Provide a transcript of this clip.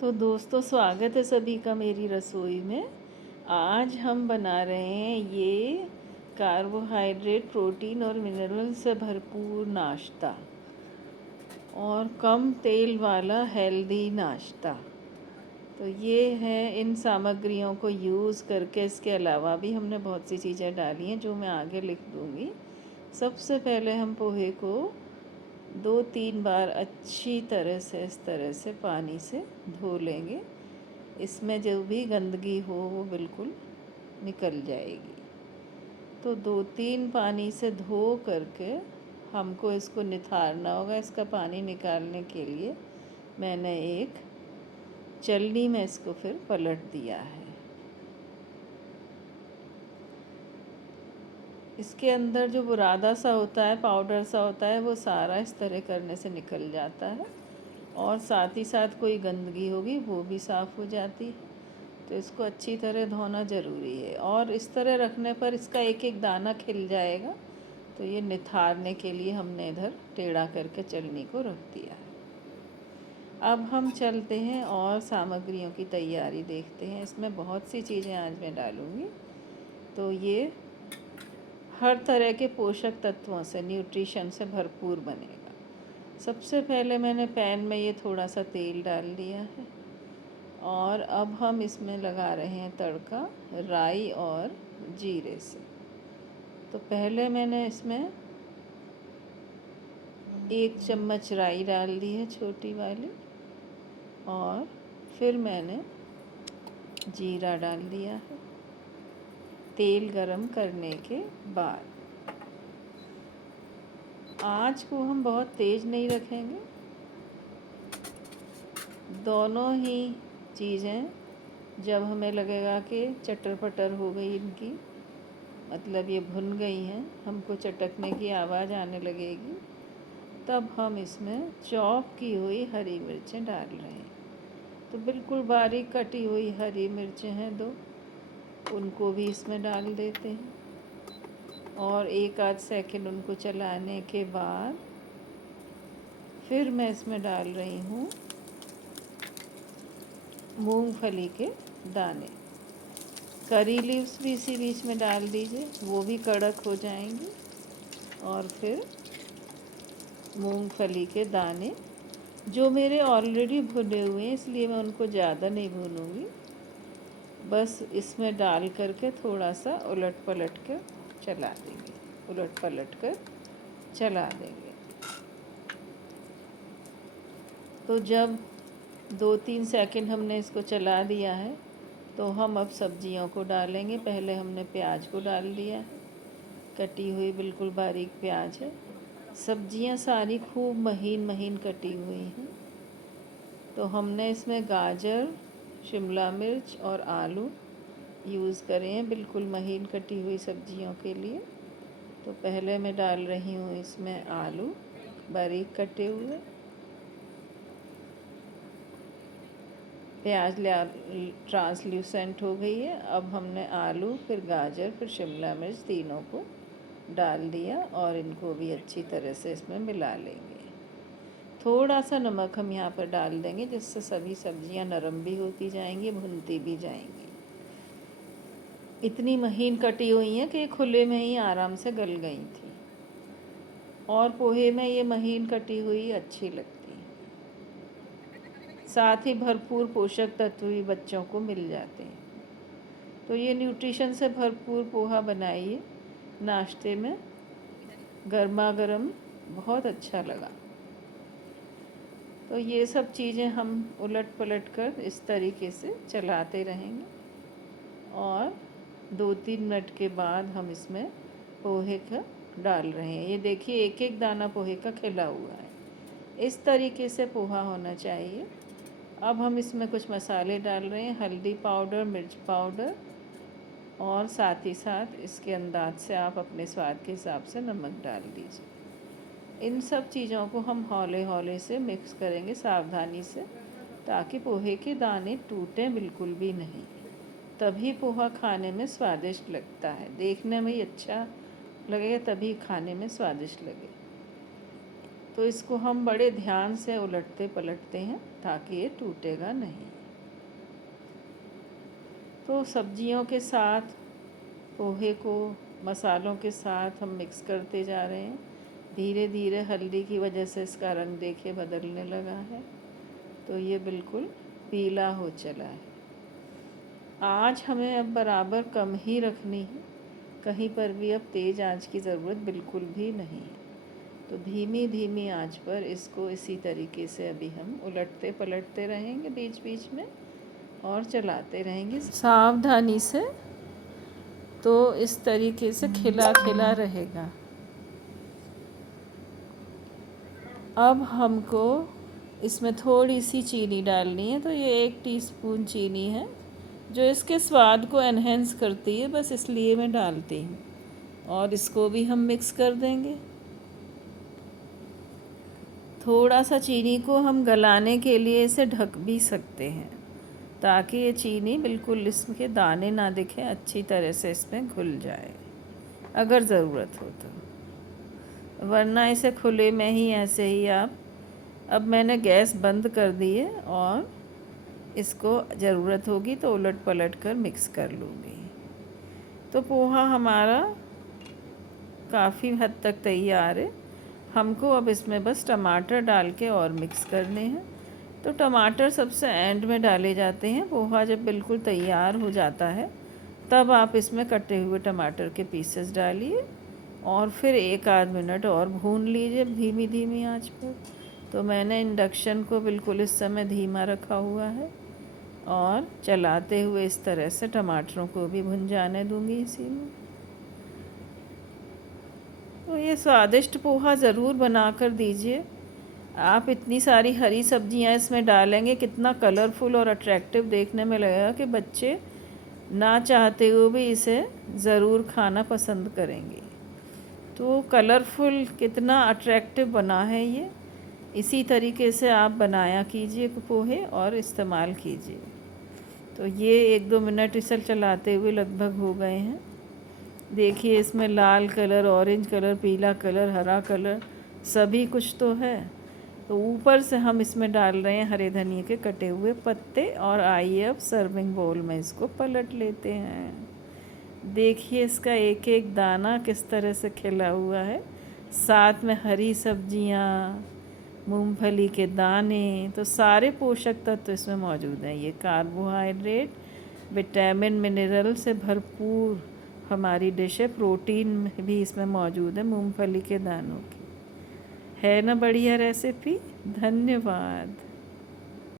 तो दोस्तों, स्वागत है सभी का मेरी रसोई में। आज हम बना रहे हैं ये कार्बोहाइड्रेट, प्रोटीन और मिनरल से भरपूर नाश्ता और कम तेल वाला हेल्दी नाश्ता। तो ये है इन सामग्रियों को यूज़ करके। इसके अलावा भी हमने बहुत सी चीज़ें डाली हैं जो मैं आगे लिख दूँगी। सबसे पहले हम पोहे को 2-3 बार अच्छी तरह से इस तरह से पानी से धो लेंगे। इसमें जो भी गंदगी हो वो बिल्कुल निकल जाएगी। तो 2-3 पानी से धो करके हमको इसको निथारना होगा। इसका पानी निकालने के लिए मैंने एक चलनी में इसको फिर पलट दिया है। इसके अंदर जो बुरादा सा होता है, पाउडर सा होता है, वो सारा इस तरह करने से निकल जाता है और साथ ही साथ कोई गंदगी होगी वो भी साफ़ हो जाती है। तो इसको अच्छी तरह धोना ज़रूरी है और इस तरह रखने पर इसका एक एक दाना खिल जाएगा। तो ये निथारने के लिए हमने इधर टेढ़ा करके चलनी को रख दिया है। अब हम चलते हैं और सामग्रियों की तैयारी देखते हैं। इसमें बहुत सी चीज़ें आज मैं डालूँगी। तो ये हर तरह के पोषक तत्वों से, न्यूट्रिशन से भरपूर बनेगा। सबसे पहले मैंने पैन में ये थोड़ा सा तेल डाल दिया है और अब हम इसमें लगा रहे हैं तड़का राई और जीरे से। तो पहले मैंने इसमें 1 चम्मच राई डाल दी है, छोटी वाली, और फिर मैंने जीरा डाल दिया है। तेल गरम करने के बाद आँच को हम बहुत तेज़ नहीं रखेंगे। दोनों ही चीज़ें जब हमें लगेगा कि चटर-पटर हो गई इनकी, मतलब ये भुन गई हैं, हमको चटकने की आवाज़ आने लगेगी, तब हम इसमें चॉप की हुई हरी मिर्चें डाल रहे हैं। तो बिल्कुल बारीक कटी हुई हरी मिर्चें हैं 2, उनको भी इसमें डाल देते हैं और 1 आध सेकंड उनको चलाने के बाद फिर मैं इसमें डाल रही हूँ मूंगफली के दाने। करी लीव्स भी इसी बीच में डाल दीजिए, वो भी कड़क हो जाएंगी। और फिर मूंगफली के दाने जो मेरे ऑलरेडी भुने हुए हैं, इसलिए मैं उनको ज़्यादा नहीं भूनूंगी। बस इसमें डाल करके थोड़ा सा उलट पलट कर चला देंगे, उलट पलट कर चला देंगे। तो जब 2-3 सेकंड हमने इसको चला दिया है तो हम अब सब्जियों को डालेंगे। पहले हमने प्याज को डाल दिया है, कटी हुई बिल्कुल बारीक प्याज है। सब्जियां सारी खूब महीन महीन कटी हुई हैं। तो हमने इसमें गाजर, शिमला मिर्च और आलू यूज़ करे हैं बिल्कुल महीन कटी हुई सब्जियों के लिए। तो पहले मैं डाल रही हूँ इसमें आलू बारीक कटे हुए। प्याज ट्रांसल्यूसेंट हो गई है। अब हमने आलू, फिर गाजर, फिर शिमला मिर्च तीनों को डाल दिया और इनको भी अच्छी तरह से इसमें मिला लेंगे। थोड़ा सा नमक हम यहाँ पर डाल देंगे जिससे सभी सब्जियाँ नरम भी होती जाएंगी, भुनती भी जाएंगी। इतनी महीन कटी हुई हैं कि खुले में ही आराम से गल गई थी और पोहे में ये महीन कटी हुई अच्छी लगती है। साथ ही भरपूर पोषक तत्व भी बच्चों को मिल जाते हैं। तो ये न्यूट्रिशन से भरपूर पोहा बनाइए नाश्ते में, गर्मा गर्म, बहुत अच्छा लगा। तो ये सब चीज़ें हम उलट पलट कर इस तरीके से चलाते रहेंगे और 2-3 मिनट के बाद हम इसमें पोहे का डाल रहे हैं। ये देखिए एक एक दाना पोहे का खिला हुआ है। इस तरीके से पोहा होना चाहिए। अब हम इसमें कुछ मसाले डाल रहे हैं, हल्दी पाउडर, मिर्च पाउडर और साथ ही साथ इसके अंदाज से आप अपने स्वाद के हिसाब से नमक डाल दीजिए। इन सब चीज़ों को हम हौले हौले से मिक्स करेंगे सावधानी से, ताकि पोहे के दाने टूटें बिल्कुल भी नहीं। तभी पोहा खाने में स्वादिष्ट लगता है। देखने में ही अच्छा लगेगा, तभी खाने में स्वादिष्ट लगे। तो इसको हम बड़े ध्यान से उलटते पलटते हैं ताकि ये टूटेगा नहीं। तो सब्जियों के साथ पोहे को मसालों के साथ हम मिक्स करते जा रहे हैं। धीरे धीरे हल्दी की वजह से इसका रंग देखिए बदलने लगा है, तो ये बिल्कुल पीला हो चला है। आँच हमें अब बराबर कम ही रखनी है, कहीं पर भी अब तेज़ आंच की ज़रूरत बिल्कुल भी नहीं है। तो धीमी धीमी आंच पर इसको इसी तरीके से अभी हम उलटते पलटते रहेंगे बीच बीच में और चलाते रहेंगे सावधानी से। तो इस तरीके से खिला खिला रहेगा। अब हमको इसमें थोड़ी सी चीनी डालनी है, तो ये 1 टीस्पून चीनी है जो इसके स्वाद को एनहेंस करती है, बस इसलिए मैं डालती हूँ। और इसको भी हम मिक्स कर देंगे। थोड़ा सा चीनी को हम गलाने के लिए इसे ढक भी सकते हैं ताकि ये चीनी बिल्कुल इसके दाने ना दिखें, अच्छी तरह से इसमें घुल जाए अगर ज़रूरत हो तो, वरना इसे खुले में ही ऐसे ही आप। अब मैंने गैस बंद कर दी है और इसको ज़रूरत होगी तो उलट पलट कर मिक्स कर लूँगी। तो पोहा हमारा काफ़ी हद तक तैयार है। हमको अब इसमें बस टमाटर डाल के और मिक्स करने हैं। तो टमाटर सबसे एंड में डाले जाते हैं। पोहा जब बिल्कुल तैयार हो जाता है तब आप इसमें कटे हुए टमाटर के पीसेस डालिए और फिर 1 आध मिनट और भून लीजिए धीमी धीमी आंच पर। तो मैंने इंडक्शन को बिल्कुल इस समय धीमा रखा हुआ है और चलाते हुए इस तरह से टमाटरों को भी भुन जाने दूंगी इसी में। तो ये स्वादिष्ट पोहा ज़रूर बना कर दीजिए। आप इतनी सारी हरी सब्जियां इसमें डालेंगे, कितना कलरफुल और अट्रैक्टिव देखने में लगेगा कि बच्चे ना चाहते हुए भी इसे ज़रूर खाना पसंद करेंगे। तो कलरफुल कितना अट्रैक्टिव बना है ये। इसी तरीके से आप बनाया कीजिए पोहे और इस्तेमाल कीजिए। तो ये 1-2 मिनट इसे चलाते हुए लगभग हो गए हैं। देखिए इसमें लाल कलर, ऑरेंज कलर, पीला कलर, हरा कलर सभी कुछ तो है। तो ऊपर से हम इसमें डाल रहे हैं हरे धनिया के कटे हुए पत्ते। और आइए अब सर्विंग बाउल में इसको पलट लेते हैं। देखिए इसका एक एक दाना किस तरह से खिला हुआ है, साथ में हरी सब्जियां, मूंगफली के दाने, तो सारे पोषक तत्व इसमें मौजूद हैं। ये कार्बोहाइड्रेट, विटामिन, मिनरल से भरपूर हमारी डिश है। प्रोटीन भी इसमें मौजूद है मूंगफली के दानों की। है ना बढ़िया रेसिपी। धन्यवाद।